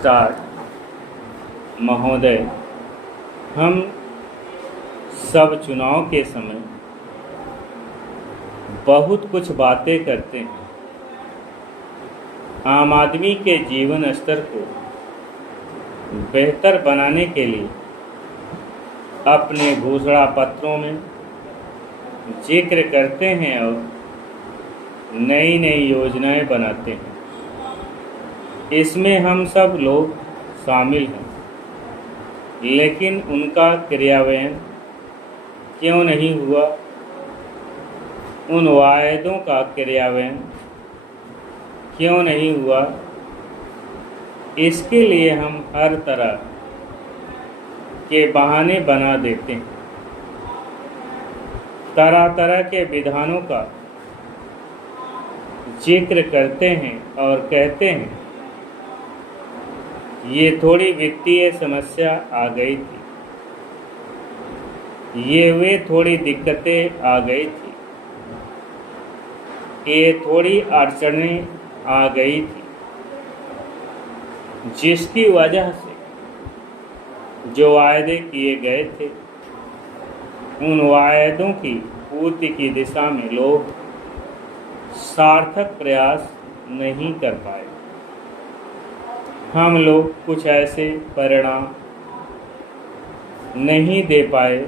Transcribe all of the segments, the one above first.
Start महोदय, हम सब चुनाव के समय बहुत कुछ बातें करते हैं। आम आदमी के जीवन स्तर को बेहतर बनाने के लिए अपने घोषणा पत्रों में जिक्र करते हैं और नई नई योजनाएं बनाते हैं। इसमें हम सब लोग शामिल हैं, लेकिन उनका क्रियान्वयन क्यों नहीं हुआ? उन वायदों का क्रियान्वयन क्यों नहीं हुआ? इसके लिए हम हर तरह के बहाने बना देते हैं। तरह तरह के विधानों का जिक्र करते हैं और कहते हैं ये थोड़ी वित्तीय समस्या आ गई थी, वे थोड़ी दिक्कतें आ गई थी, ये थोड़ी अड़चनें आ गई थी, जिसकी वजह से जो वायदे किए गए थे उन वायदों की पूर्ति की दिशा में लोग सार्थक प्रयास नहीं कर पाए। हम लोग कुछ ऐसे परिणाम नहीं दे पाए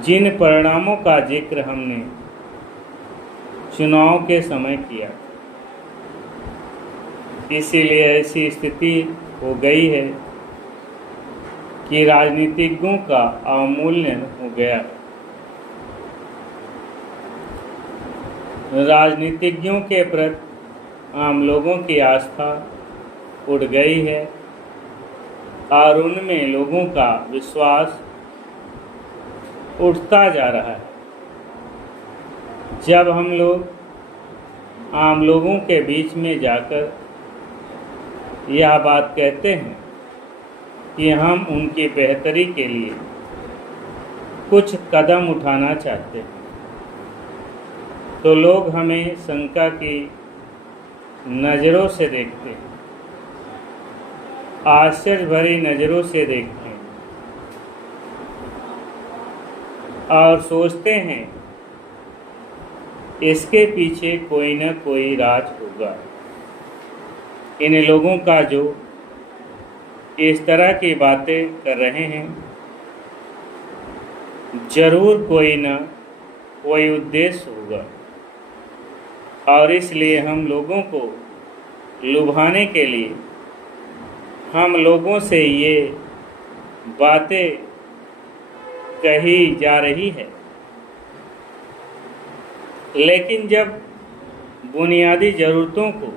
जिन परिणामों का जिक्र हमने चुनाव के समय किया। इसीलिए ऐसी स्थिति हो गई है कि राजनीतिज्ञों का अवमूल्यन हो गया। राजनीतिज्ञों के प्रति आम लोगों की आस्था उठ गई है और उनमें लोगों का विश्वास उठता जा रहा है। जब हम लोग आम लोगों के बीच में जाकर यह बात कहते हैं कि हम उनकी बेहतरी के लिए कुछ कदम उठाना चाहते हैं, तो लोग हमें शंका की नज़रों से देखते हैं, आश्चर्य भरी नज़रों से देखते हैं और सोचते हैं इसके पीछे कोई न कोई राज होगा। इन लोगों का जो इस तरह की बातें कर रहे हैं, जरूर कोई न कोई उद्देश्य होगा और इसलिए हम लोगों को लुभाने के लिए हम लोगों से ये बातें कही जा रही है। लेकिन जब बुनियादी ज़रूरतों को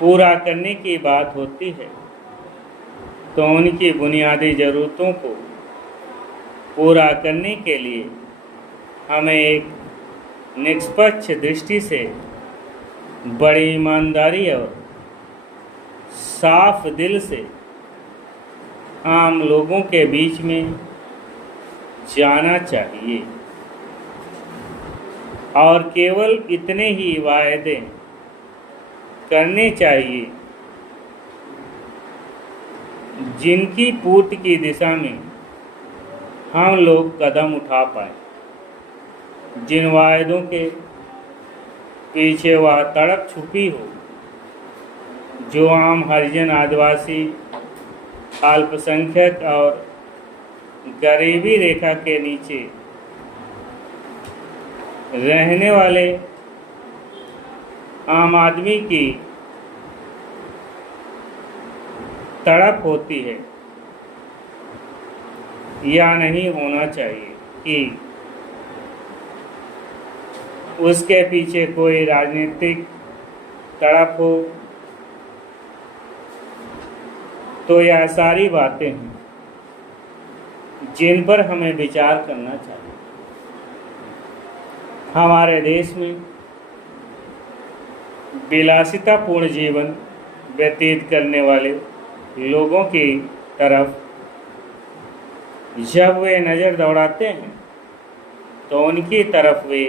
पूरा करने की बात होती है तो उनकी बुनियादी ज़रूरतों को पूरा करने के लिए हमें एक निष्पक्ष दृष्टि से बड़ी ईमानदारी और साफ दिल से आम लोगों के बीच में जाना चाहिए और केवल इतने ही वायदे करने चाहिए जिनकी पूर्ति की दिशा में हम लोग कदम उठा पाए। जिन वायदों के पीछे वह तड़प छुपी हो जो आम हरिजन, आदिवासी, अल्पसंख्यक और गरीबी रेखा के नीचे रहने वाले आम आदमी की तड़प होती है। या नहीं होना चाहिए कि उसके पीछे कोई राजनीतिक तड़प हो। तो यह सारी बातें हैं जिन पर हमें विचार करना चाहिए। हमारे देश में विलासितापूर्ण जीवन व्यतीत करने वाले लोगों की तरफ जब वे नज़र दौड़ाते हैं तो उनकी तरफ वे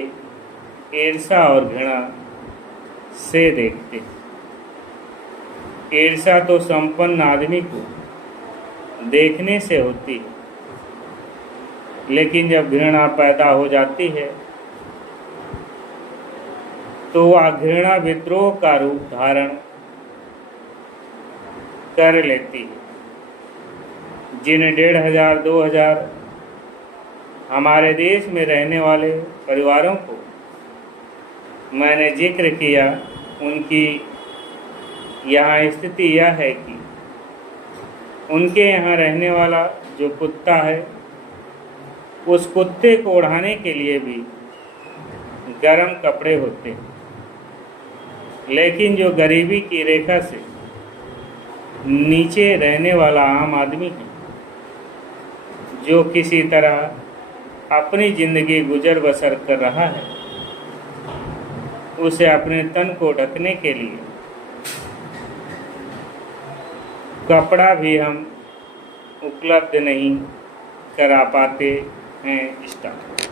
ईर्ष्या और घृणा से देखते हैं। ईर्ष्या तो संपन्न आदमी को देखने से होती है, लेकिन जब घृणा पैदा हो जाती है तो वह घृणा विद्रोह का रूप धारण कर लेती है। जिन 1500 2000 हमारे देश में रहने वाले परिवारों को मैंने जिक्र किया, उनकी यहाँ स्थिति यह है कि उनके यहाँ रहने वाला जो कुत्ता है, उस कुत्ते को ओढ़ाने के लिए भी गर्म कपड़े होते हैं, लेकिन जो गरीबी की रेखा से नीचे रहने वाला आम आदमी है, जो किसी तरह अपनी ज़िंदगी गुजर बसर कर रहा है, उसे अपने तन को ढकने के लिए कपड़ा भी हम उपलब्ध नहीं करा पाते हैं। स्टार्ट।